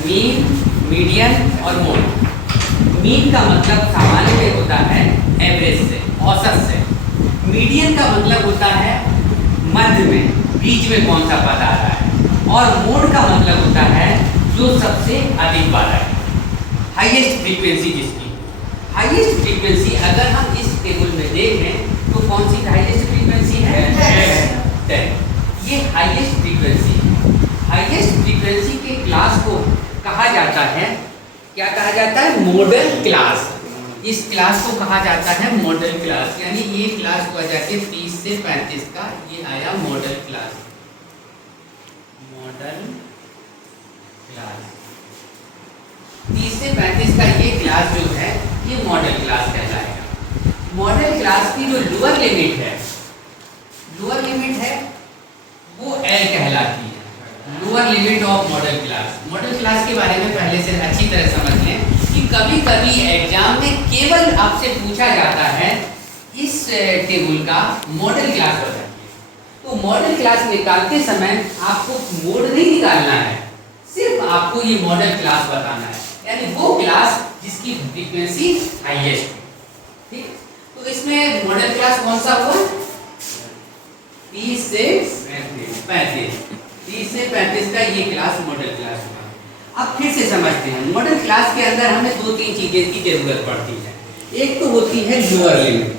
Mean, median और mode. Mean का मतलब सामान्य में होता है एवरेज से, औसत से। मीडियन का मतलब होता है मध्य में, बीच में कौन सा पद आ रहा है। और मोड का मतलब होता है जो सबसे अधिक वाला है, हाईएस्ट फ्रीक्वेंसी जिसकी। हाईएस्ट फ्रीक्वेंसी अगर हम इस टेबल में देखें तो कौन सी हाईएस्ट फ्रीक्वेंसी है? 10। ये हाईएस्ट फ्रीक्वेंसी है। हाईएस्ट फ्रीक्वेंसी के क्लास को कहा जाता है, क्या कहा जाता है? Model class. इस क्लास को कहा जाता है मॉडल क्लास, यानी ये क्लास को आ जाती है 30 से 35 का, ये आया मॉडल क्लास। मॉडल क्लास 30 से 35 का ये क्लास जो है ये मॉडल क्लास कहलाएगा। मॉडल क्लास की जो लोअर लिमिट है, लोअर लिमिट है वो L कहलाती है, lower limit of model class. Model class के बारे में पहले से अच्छी तरह समझ लें कि कभी कभी एग्जाम में केवल आपसे पूछा जाता है इस टेबल का मॉडल क्लास बताइए। तो मॉडल क्लास निकालते समय आपको मोड नहीं निकालना है, सिर्फ आपको ये मॉडल क्लास बताना है, यानी वो क्लास जिसकी फ्रीक्वेंसी हाईएस्ट। ठीक, तो इसमें मॉडल क्लास कौन सा हुआ? 30 से 35। 30 से 35 का ये क्लास मॉडल क्लास हुआ। अब फिर से समझते हैं, मॉडल क्लास के अंदर हमें 2-3 चीजें की जरूरत पड़ती है। एक तो होती है लोअर लिमिट।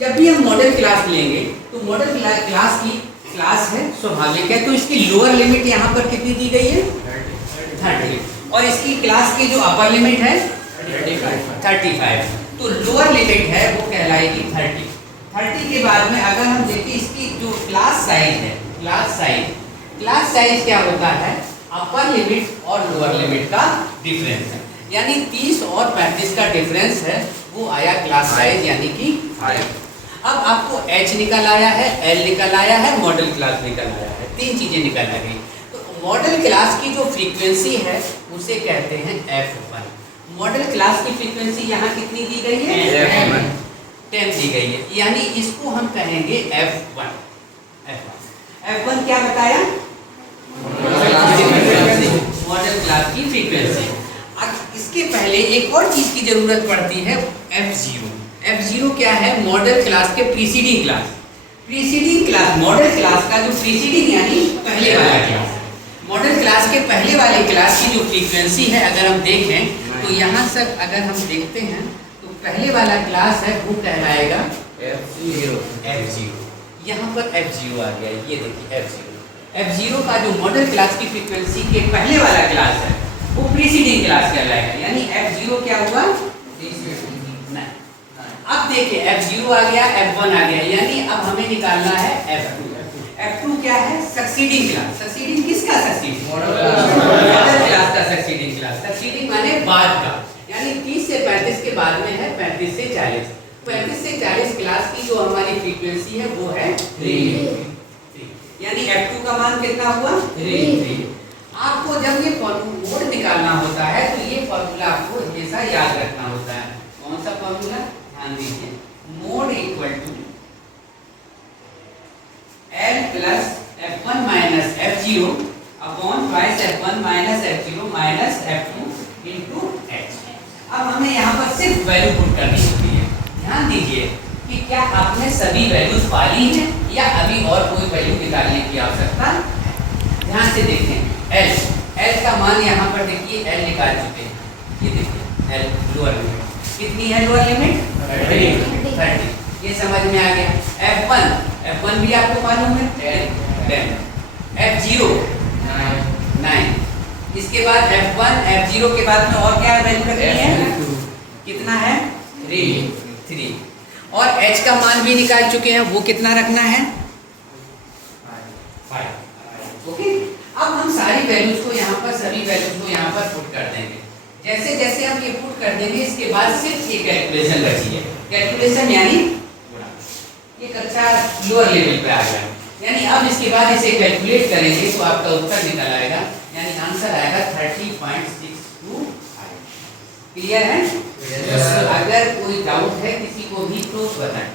जब भी हम मॉडल क्लास लेंगे तो मॉडल क्लास की क्लास है, स्वाभाविक है, तो इसकी लोअर लिमिट यहाँ पर कितनी दी गई है? 30। और इसकी क्लास की जो अपर लिमिट है 35। तो लोअर लिमिट है वो कहलाएगी 30। 30 के बाद में अगर हम देखें इसकी जो क्लास साइज है, क्लास साइज क्या होता है? अपर लिमिट और लोअर लिमिट का डिफरेंस है, यानी 30 और 35 का डिफरेंस है, वो आया क्लास साइज, यानी कि 5। अब आपको H निकल आया है, L निकल आया है, मॉडल क्लास निकल आया है, 3 चीजें निकल आ गई। तो मॉडल क्लास की जो फ्रीक्वेंसी है उसे कहते हैं F1। मॉडल क्लास की फ्रीक्वेंसी यहाँ कितनी दी गई है? 10 दी गई है, यानी इसको हम कहेंगे F1। F1 क्या बताया? मॉडल क्लास की फ्रीक्वेंसी। अब इसके पहले एक और चीज की जरूरत पड़ती है, F0। F0 क्या है? मॉडल क्लास के preceding class. Preceding class, model class का जो प्रीसीडिंग यानी पहले वाला क्लास, मॉडल क्लास के पहले वाले क्लास की जो फ्रीक्वेंसी है अगर हम देखें तो यहाँ से अगर हम देखते हैं तो पहले वाला क्लास है वो कहलाएगा F0। यहाँ पर F0 आ गया, ये देखिए F0 का जो मॉडल क्लास की फ्रीक्वेंसी के पहले वाला क्लास है वो प्रीसीडिंग क्लास कहलाएगा, यानी F0 क्या हुआ? अब देखिए F0 आ गया, F1 आ गया, यानी अब हमें निकालना है F2। F2 क्या है? Succeeding class. सक्सीडिंग किसका? सक्सीडिंग मॉडल क्लास का सक्सीडिंग क्लास। सक्सीडिंग माने बाद का, यानी 30 से 35 के बाद में है 35 से 40। 35 से 40 क्लास की जो हमारी फ्रीक्वेंसी है वो है 3, यानी F2 का मान कितना हुआ? 3। आपको जब ये मोड निकालना होता है तो ये फॉर्मूला आपको हमेशा याद रखना होता है। कौन सा फॉर्मूला? ध्यान दीजिए, mode equal to L plus F1 minus F0 upon twice F1 minus F0 minus F2 into H। अब हमें यहाँ पर सिर्फ वैल्यू पुट करनी होती है। ध्यान दीजिए कि क्या आपने सभी वैल्यूज पा ली हैं या अभी और कोई वैल्यू निकालने की आवश्यकता है? ध्यान से देखें, L का मान यहाँ पर देखिए L निकाल चुके हैं, ये देखिए L लोअर लिमिट कितनी है? Lower limit 30। ये समझ में आ गया। F1 भी आपको मालूम है 10। F0 9। इसके बाद F0 के बाद में और क्या वैल्यू रखनी है? कितना है? 3। और H का मान भी निकाल चुके हैं, वो कितना रखना है? 5। ओके, अब हम सारी वैल्यूज को यहाँ पर, सभी वैल्यूज को यहाँ पर पुट कर देंगे। जैसे जैसे हम ये पुट कर देंगे इसके बाद सिर्फ ये कैलकुलेशन बची है। कैलकुलेशन यानी ये कक्षा लोअर लेवल पे आ गया, यानी अब इसके बाद इसे कैलकुलेट करेंगे तो आपका उत्तर निकल आएगा, यानी आंसर आएगा 30.62। क्लियर है? अगर कोई डाउट है किसी को भी तो बताएं।